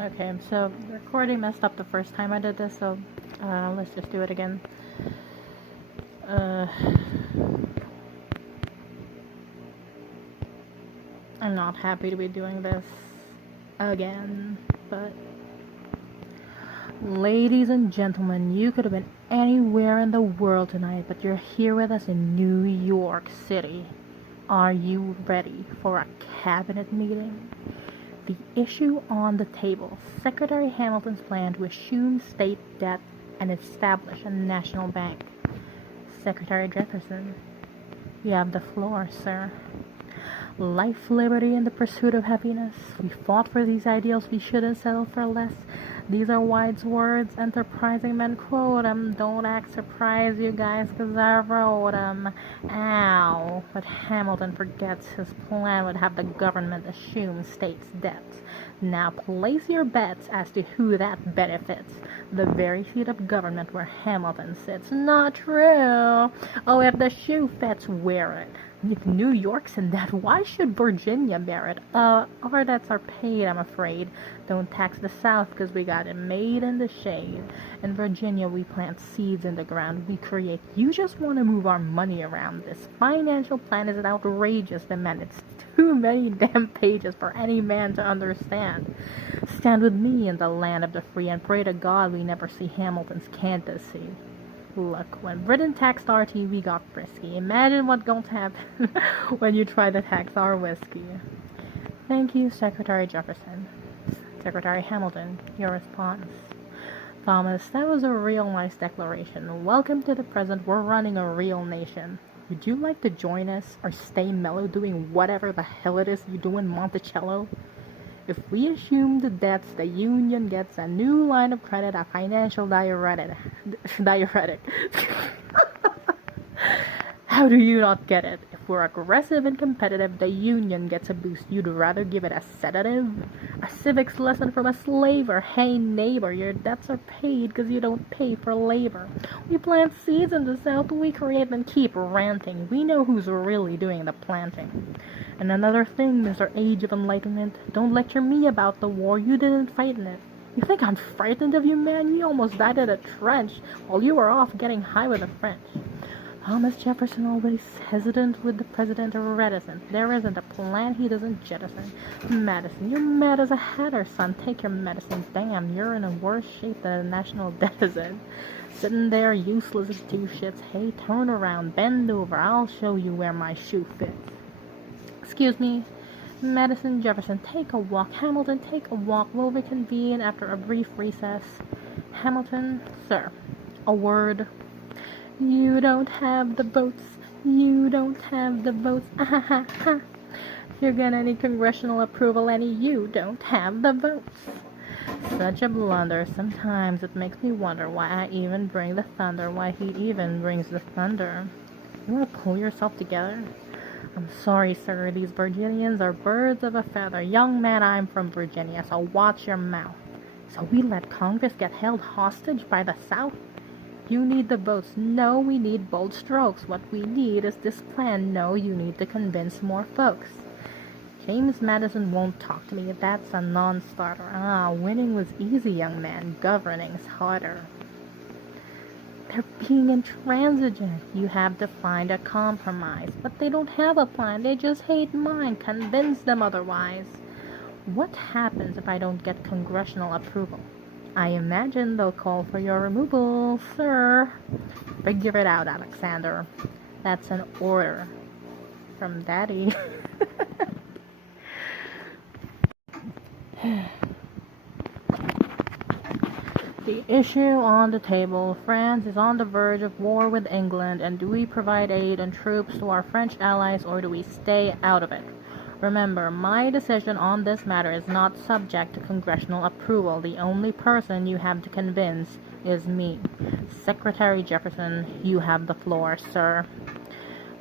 Okay, so the recording messed up the first time I did this, so let's just do it again. I'm not happy to be doing this again, but ladies and gentlemen, you could have been anywhere in the world tonight, but you're here with us in New York City. Are you ready for a cabinet meeting? The issue on the table: Secretary Hamilton's plan to assume state debt and establish a national bank. Secretary Jefferson, you have the floor, sir. Life, liberty, and the pursuit of happiness. We fought for these ideals, we shouldn't settle for less. These are wise words, enterprising men quote 'em. Don't act surprised, you guys, 'cause I wrote 'em. Ow. But Hamilton forgets his plan would have the government assume states' debts. Now place your bets as to who that benefits. The very seat of government where Hamilton sits. Not true. Oh, if the shoe fits, wear it. If New York's in debt, why should Virginia bear it? Our debts are paid, I'm afraid. Don't tax the South, 'cause we got it made in the shade. In Virginia, we plant seeds in the ground. We create. You just want to move our money around. This financial plan is an outrageous demand. It's too many damn pages for any man to understand. Stand with me in the land of the free and pray to God we never see Hamilton's candidacy. Look, when Britain taxed our tea, we got frisky. Imagine what's going to happen when you try to tax our whiskey. Thank you, Secretary Jefferson. Secretary Hamilton, your response. Thomas, that was a real nice declaration. Welcome to the present. We're running a real nation. Would you like to join us or stay mellow doing whatever the hell it is you do in Monticello? If we assume the debts, the Union gets a new line of credit, a financial diuretic. How do you not get it? If we're aggressive and competitive, the Union gets a boost. You'd rather give it a sedative? A civics lesson from a slaver? Hey neighbor, your debts are paid because you don't pay for labor. We plant seeds in the South, we create them. Keep ranting. We know who's really doing the planting. And another thing, Mr. Age of Enlightenment, don't lecture me about the war. You didn't fight in it. You think I'm frightened of you, man? You almost died in a trench while you were off getting high with the French. Thomas Jefferson always hesitant with the president, reticent. There isn't a plan he doesn't jettison. Madison, you're mad as a hatter, son. Take your medicine. Damn, you're in a worse shape than a national debt is in. Sitting there useless as two shits. Hey, turn around, bend over. I'll show you where my shoe fits. Excuse me, Madison, Jefferson, take a walk. Hamilton, take a walk. We'll reconvene after a brief recess. Hamilton, sir, a word. You don't have the votes. You don't have the votes. You're gonna need congressional approval, and you don't have the votes. Such a blunder. Sometimes it makes me wonder why I even bring the thunder, why he even brings the thunder. You wanna pull yourself together? I'm sorry, sir. These Virginians are birds of a feather. Young man, I'm from Virginia, so watch your mouth. So we let Congress get held hostage by the South? You need the votes. No, we need bold strokes. What we need is this plan. No, you need to convince more folks. James Madison won't talk to me. That's a non-starter. Winning was easy, young man. Governing's harder. They're being intransigent. You have to find a compromise. But they don't have a plan. They just hate mine. Convince them otherwise. What happens if I don't get congressional approval? I imagine they'll call for your removal, sir. Figure it out, Alexander. That's an order from Daddy. The issue on the table: France is on the verge of war with England, and do we provide aid and troops to our French allies, or do we stay out of it? Remember, my decision on this matter is not subject to congressional approval. The only person you have to convince is me. Secretary Jefferson, you have the floor, sir.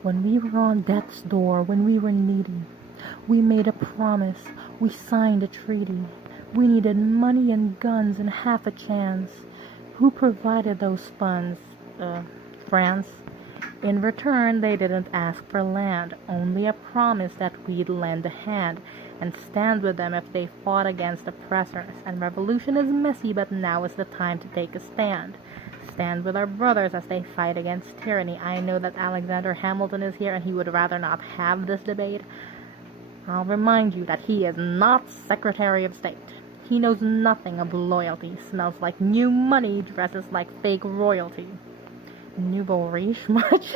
When we were on death's door, when we were needy, we made a promise. We signed a treaty. We needed money and guns and half a chance. Who provided those funds? France. In return, they didn't ask for land, only a promise that we'd lend a hand. and stand with them if they fought against oppressors. And revolution is messy, but now is the time to take a stand. Stand with our brothers as they fight against tyranny. I know that Alexander Hamilton is here and he would rather not have this debate. I'll remind you that he is not Secretary of State. He knows nothing of loyalty, smells like new money, dresses like fake royalty. Nouveau riche much?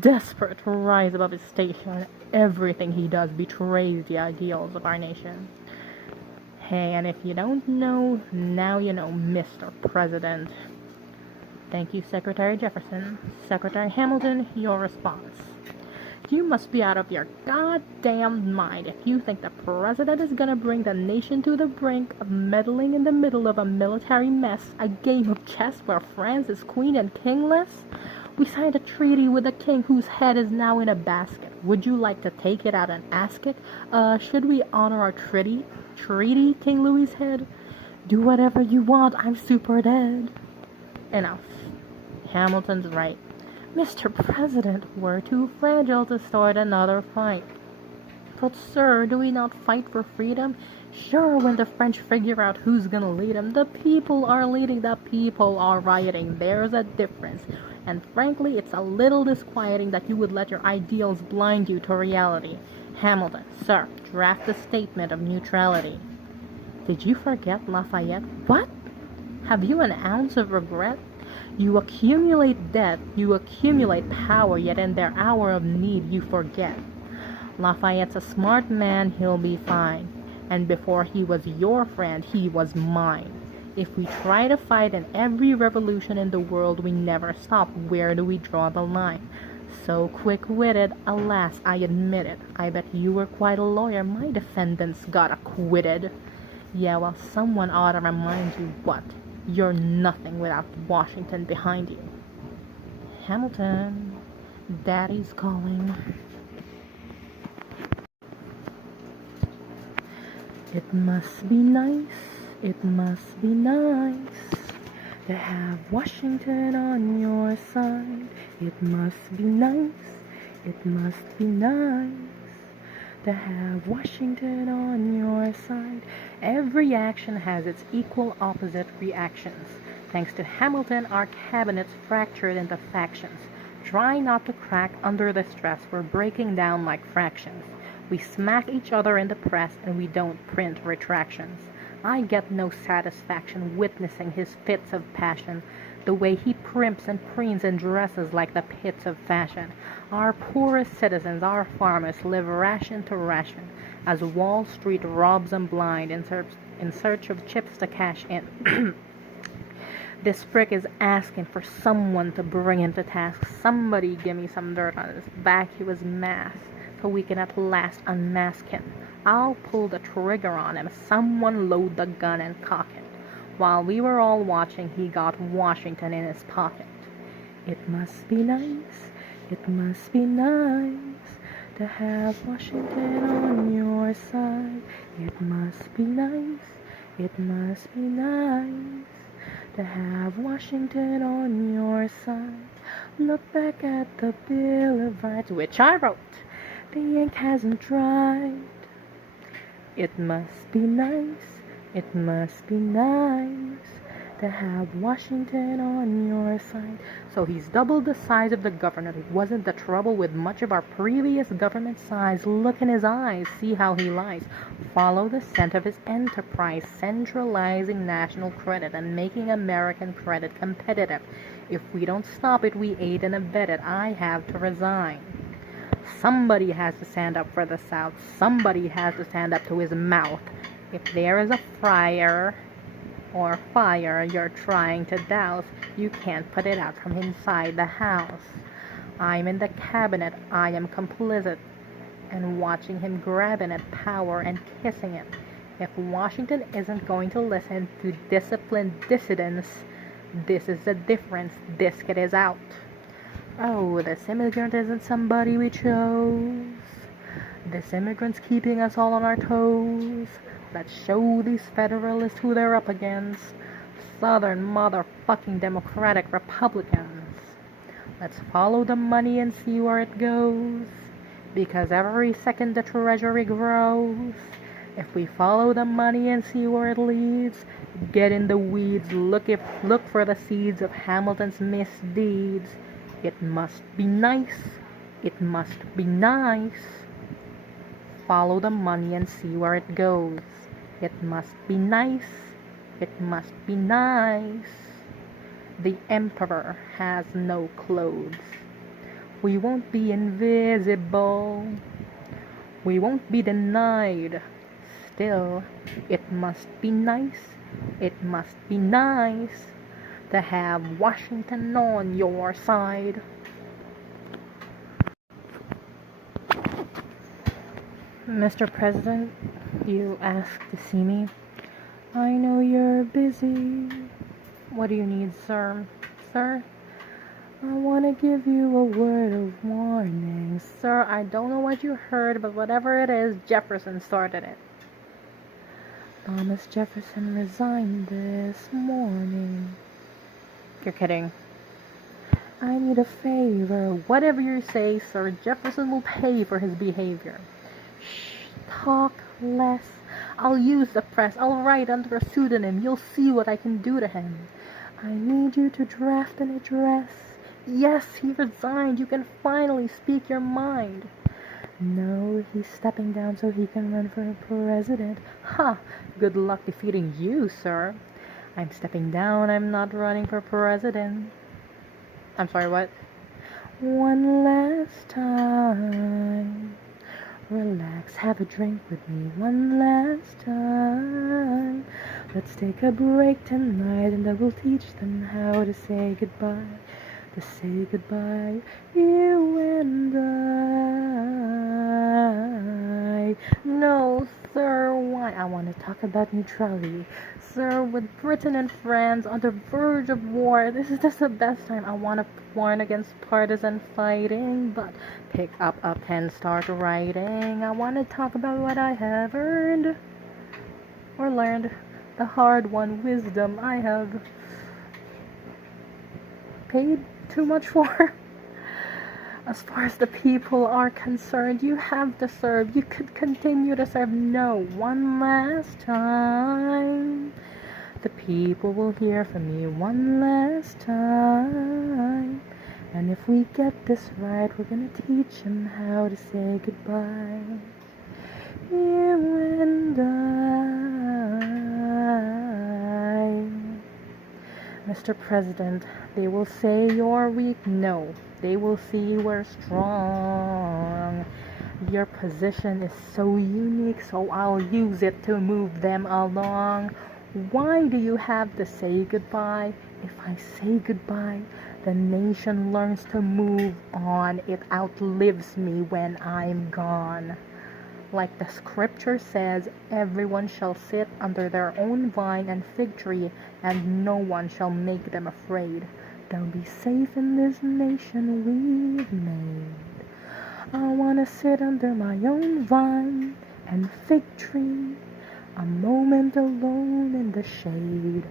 Desperate to rise above his station, everything he does betrays the ideals of our nation. Hey, and if you don't know, now you know, Mr. President. Thank you, Secretary Jefferson. Secretary Hamilton, your response. You must be out of your goddamn mind if you think the president is gonna bring the nation to the brink of meddling in the middle of a military mess, a game of chess where France is queen and kingless. We signed a treaty with a king whose head is now in a basket. Would you like to take it out and ask it? Should we honor our treaty, King Louis's head? Do whatever you want, I'm super dead. Enough. Hamilton's right. Mr. President, we're too fragile to start another fight. But sir, do we not fight for freedom? Sure, when the French figure out who's gonna lead them, the people are leading, the people are rioting. There's a difference. And frankly, it's a little disquieting that you would let your ideals blind you to reality. Hamilton, sir, draft a statement of neutrality. Did you forget Lafayette? What? Have you an ounce of regret? You accumulate debt, you accumulate power, yet in their hour of need you forget. Lafayette's a smart man, he'll be fine. And before he was your friend, he was mine. If we try to fight in every revolution in the world, we never stop. Where do we draw the line? So quick-witted, alas, I admit it. I bet you were quite a lawyer. My defendants got acquitted. Yeah, well, someone ought to remind you what? You're nothing without Washington behind you. Hamilton, Daddy's calling. It must be nice. It must be nice to have Washington on your side. It must be nice, it must be nice to have Washington on your side. Every action has its equal opposite reactions. Thanks to Hamilton, our cabinet's fractured into factions. Try not to crack under the stress, we're breaking down like fractions. We smack each other in the press and we don't print retractions. I get no satisfaction witnessing his fits of passion, the way he primps and preens and dresses like the pits of fashion. Our poorest citizens, our farmers, live ration to ration, as Wall Street robs them blind in search of chips to cash in. This prick is asking for someone to bring him to task. Somebody give me some dirt on his vacuous mask, so we can at last unmask him. I'll pull the trigger on him. Someone load the gun and cock it. While we were all watching, he got Washington in his pocket. It must be nice, it must be nice to have Washington on your side. It must be nice, it must be nice to have Washington on your side. Look back at the Bill of Rights, which I wrote. The ink hasn't dried. It must be nice, it must be nice to have Washington on your side. So he's doubled the size of the government. It wasn't the trouble with much of our previous government size. Look in his eyes, see how he lies. Follow the scent of his enterprise, centralizing national credit and making American credit competitive. If we don't stop it, we aid and abet it. I have to resign. Somebody has to stand up for the South. Somebody has to stand up to his mouth. If there is a fire you're trying to douse, you can't put it out from inside the house. I'm in the cabinet. I am complicit in watching him grabbing at power and kissing it. If Washington isn't going to listen to disciplined dissidents, this is the difference. Biscuit is out. Oh, this immigrant isn't somebody we chose. This immigrant's keeping us all on our toes. Let's show these Federalists who they're up against. Southern motherfucking Democratic Republicans. Let's follow the money and see where it goes. Because every second the treasury grows. If we follow the money and see where it leads, get in the weeds, look for the seeds of Hamilton's misdeeds. It must be nice. It must be nice. Follow the money and see where it goes. It must be nice. It must be nice. The emperor has no clothes. We won't be invisible. We won't be denied. Still, it must be nice. It must be nice to have Washington on your side. Mr. President, you asked to see me. I know you're busy. What do you need, sir? Sir? I want to give you a word of warning. Sir, I don't know what you heard, but whatever it is, Jefferson started it. Thomas Jefferson resigned this morning. You're kidding. I need a favor. Whatever you say, sir, Jefferson will pay for his behavior. Shh, talk less. I'll use the press. I'll write under a pseudonym. You'll see what I can do to him. I need you to draft an address. Yes, he resigned. You can finally speak your mind. No, he's stepping down so he can run for president. Ha! Good luck defeating you, sir. I'm stepping down. I'm not running for president. I'm sorry, what? One last time. Relax, have a drink with me one last time. Let's take a break tonight and I will teach them how to say goodbye. To say goodbye, you and I. No, sir, why? I want to talk about neutrality. Sir, with Britain and France on the verge of war, this is just the best time. I want to warn against partisan fighting, but pick up a pen, start writing. I want to talk about what I have earned or learned, the hard-won wisdom I have paid too much for. As far as the people are concerned, you have to serve. You could continue to serve. No, one last time. The people will hear from you one last time. And if we get this right, we're gonna teach them how to say goodbye. You and I. Mr. President, they will say you're weak. No, they will see we're strong. Your position is so unique, so I'll use it to move them along. Why do you have to say goodbye? If I say goodbye, the nation learns to move on. It outlives me when I'm gone. Like the scripture says, everyone shall sit under their own vine and fig tree, and no one shall make them afraid. They'll be safe in this nation we've made. I want to sit under my own vine and fig tree, a moment alone in the shade,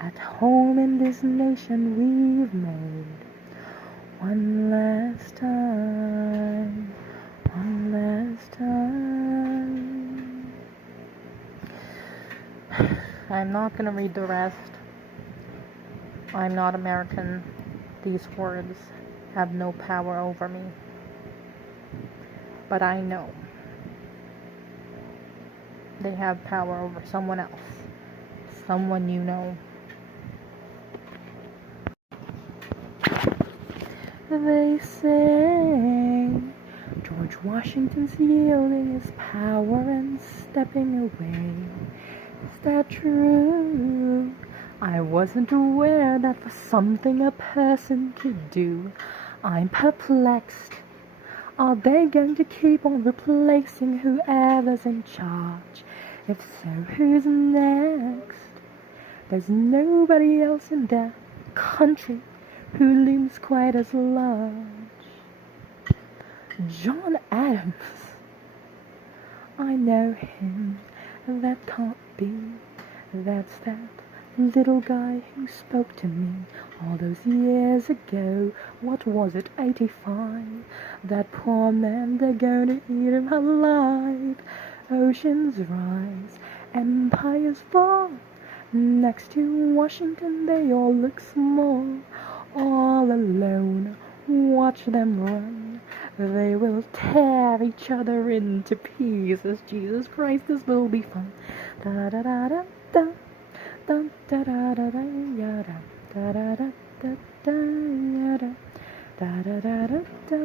at home in this nation we've made. One last time, one last time. I'm not going to read the rest. I'm not American. These words have no power over me. But I know they have power over someone else. Someone you know. They say George Washington's yielding his power and stepping away. Is that true? I wasn't aware that was something a person could do. I'm perplexed. Are they going to keep on replacing whoever's in charge? If so, who's next? There's nobody else in the country who looms quite as large. John Adams. I know him. That can't be. That's that. Little guy who spoke to me all those years ago. What was it, 85? That poor man, they're gonna eat him alive. Oceans rise, empires fall. Next to Washington they all look small. All alone, watch them run. They will tear each other into pieces. Jesus Christ, this will be fun. Da da da da da. Dun, da da da da yada, da da da da da yada, da da da da da.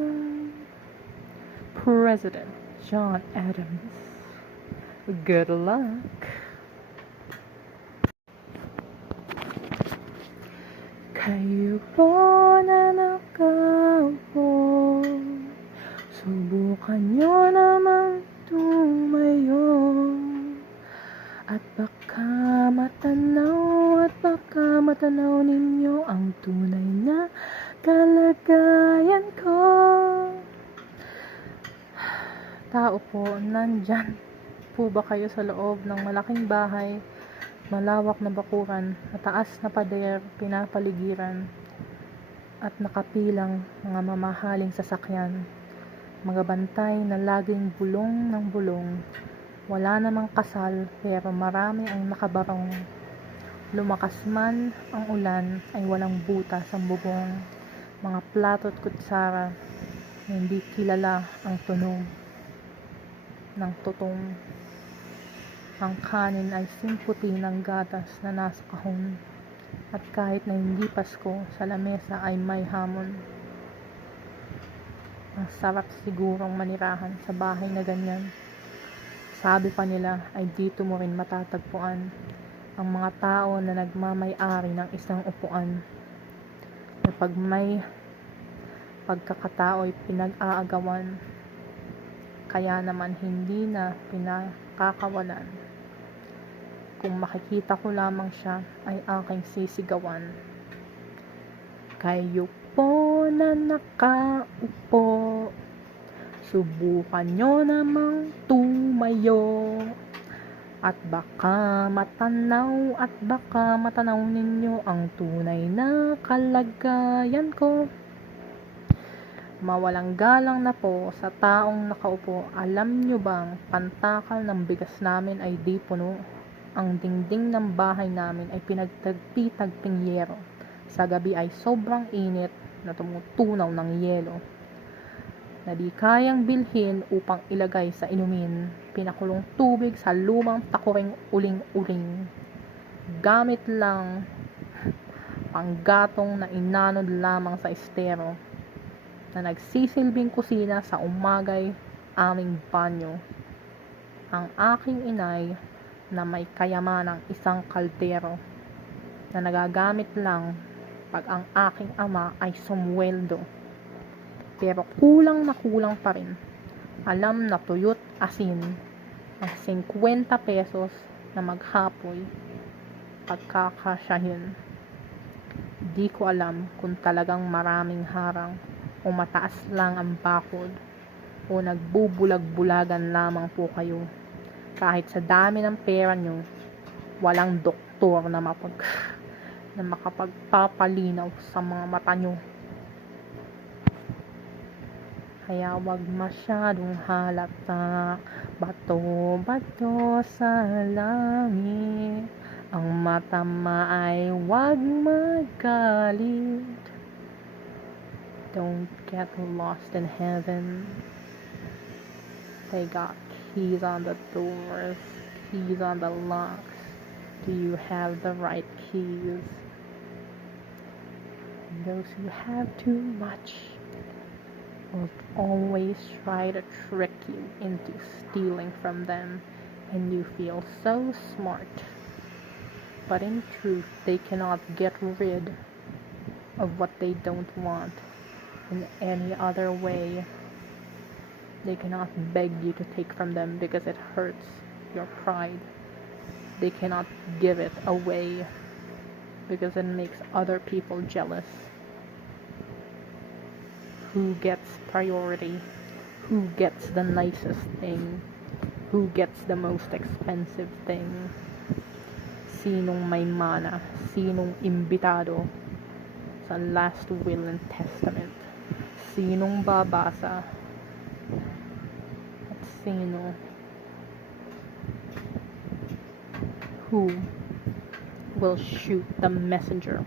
President John Adams, good luck. Kayo po na nakaupo, subukan nyo naman tumayo. At baka matanaw ninyo ang tunay na kalagayan ko. Tao po, nandyan po ba kayo sa loob ng malaking bahay, malawak na bakuran, mataas na pader, pinapaligiran, at nakapilang mga mamahaling sasakyan, mga bantay na laging bulong ng bulong. Wala namang kasal pero marami ang nakabarong. Lumakas man ang ulan ay walang butas ang bubong. Mga plato at kutsara na hindi kilala ang tunog ng tutong. Ang kanin ay simputi ng gatas na nasa kahon. At kahit na hindi Pasko, sa lamesa ay may hamon. Ang sarap sigurong manirahan sa bahay na ganyan. Sabi pa nila ay dito mo rin matatagpuan ang mga tao na nagmamay-ari ng isang upuan, na pag may pagkakatao ay pinag-aagawan, kaya naman hindi na pinakakawalan. Kung makikita ko lamang siya ay aking sisigawan. Kayo po na nakaupo, subukan nyo namang tumayo. At baka matanaw ninyo ang tunay na kalagayan ko. Mawalang galang na po sa taong nakaupo. Alam nyo bang pantakal ng bigas namin ay di puno? Ang dingding ng bahay namin ay pinagtagpi-tagping yero. Sa gabi ay sobrang init na tumutunaw ng yelo, na di kayang bilhin upang ilagay sa inumin. Pinakulong tubig sa lumang takuring uling-uling. Gamit lang panggatong na inanod lamang sa estero, na nagsisilbing kusina sa umagay aming banyo. Ang aking inay na may kayamanang isang kaldero, na nagagamit lang pag ang aking ama ay sumweldo. Pero kulang na kulang pa rin. Alam na tuyot asin ang 50 pesos na maghapoy pagkakasyahin. Di ko alam kung talagang maraming harang o mataas lang ang bakod o nagbubulag-bulagan lamang po kayo. Kahit sa dami ng pera nyo, walang doktor na makapagpapalinaw sa mga mata nyo. Kaya wag masyadong halata, bato-bato sa langit. Ang matama ay wag magalit. Don't get lost in heaven. They got keys on the doors, keys on the locks. Do you have the right keys? Those who have too much will always try to trick you into stealing from them, and you feel so smart. But in truth, they cannot get rid of what they don't want in any other way. They cannot beg you to take from them because it hurts your pride. They cannot give it away because it makes other people jealous. Who gets priority? Who gets the nicest thing? Who gets the most expensive thing? Sinong may mana? Sinong imbitado sa last will and testament? Sinong babasa? At sino? Who will shoot the messenger?